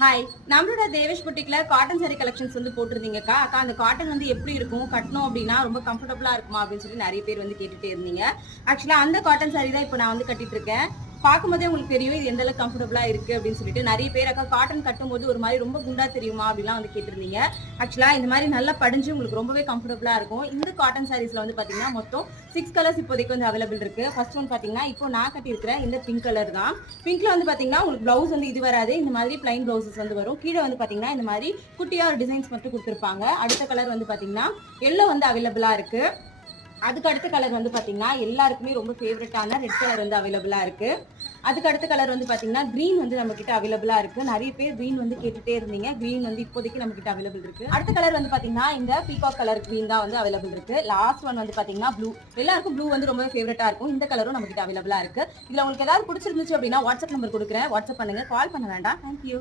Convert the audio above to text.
Hi, நம்மளோட Devesh புட்டிக்ல cotton sorry collections வந்து போட்டிருந்தீங்கக்கா. அக்கா அந்த காட்டன் வந்து எப்படி இருக்கும்? கட்டணும் அப்படின்னா ரொம்ப கம்ஃபர்டபுளா இருக்குமா? அப்படின்னு சொல்லி நெறைய பேர் வந்து கேட்டுட்டே இருந்தீங்க. ஆக்சுவலா அந்த காட்டன் சாரி தான் இப்போ நான் வந்து கட்டிட்டு இருக்கேன். பார்க்கும்போதே உங்களுக்கு தெரியும் இது எந்த அளவுக்கு கம்ஃபர்டபுளா இருக்கு அப்படின்னு சொல்லிட்டு நெறைய பேர் அக்கா காட்டன் கட்டும்போது ஒரு மாரி ரொம்ப குண்டா தெரியுமா? அப்படிலாம் வந்து கேட்டிருந்தீங்க. ஆக்சுவலா இந்த மாரி நல்லா படிஞ்சு உங்களுக்கு ரொம்பவே கம்ஃபர்டபுளா இருக்கும். இந்த காட்டன் சாரீஸ்ல வந்து பார்த்தீங்கன்னா, மொத்தம் 6 கலர்ஸ் இப்போதைக்கு வந்து அவைலபிள் இருக்கு. ஃபர்ஸ்ட் ஒன் பார்த்தீங்கன்னா, இப்போ நான் கட்டியிருக்கிற இந்த பிங்க் கலர் தான். பிங்க்ல வந்து பாத்தீங்கன்னா உங்களுக்கு பிளவுஸ் வந்து இது வராது. இந்த மாதிரி பிளைன் பிளவுசஸ் வந்து வரும். கீழ வந்து பாத்தீங்கன்னா இந்த மாதிரி குட்டியா ஒரு டிசைன்ஸ் மட்டும் குடுத்திருப்பாங்க. அடுத்த கலர் வந்து பாத்தீங்கன்னா எல்லோ வந்து அவைலபிளா இருக்கு. அதுக்கு அடுத்த கலர் வந்து பாத்தீங்கன்னா எல்லாருக்குமே ரொம்ப ஃபேவரட்டான ரெட் கலர் வந்து அவைலபிளா இருக்கு. அதுக்கு அடுத்த கலர் வந்து பாத்தீங்கன்னா கிரீன் வந்து நம்ம கிட்ட அவைலபிளா இருக்கு. நிறைய பேர் கிரீன் வந்து கேட்டுட்டே இருந்தீங்க. கிரீன் வந்து இப்போதைக்கு நம்ம கிட்ட அவைலபிள் இருக்கு. அடுத்த கலர் வந்து பாத்தீங்கன்னா இந்த பீகாக் கலர் கிரீன் தான் வந்து அவைலபிள் இருக்கு. லாஸ்ட் ஒன் வந்து பாத்தீங்கன்னா ப்ளூ. எல்லாருக்கும் ப்ளூ வந்து ரொம்ப ஃபேவரட்டா இருக்கும். இந்த கலரும் நம்ம கிட்ட அவைலபிளா இருக்கு. இதுல உங்களுக்கு ஏதாவது பிடிச்சிருந்துச்சு அப்படின்னா வாட்ஸ்அப் நம்பர் கொடுக்குறேன். வாட்ஸ்அப் பண்ணுங்க. கால் பண்ண வேண்டாம். தேங்க்யூ.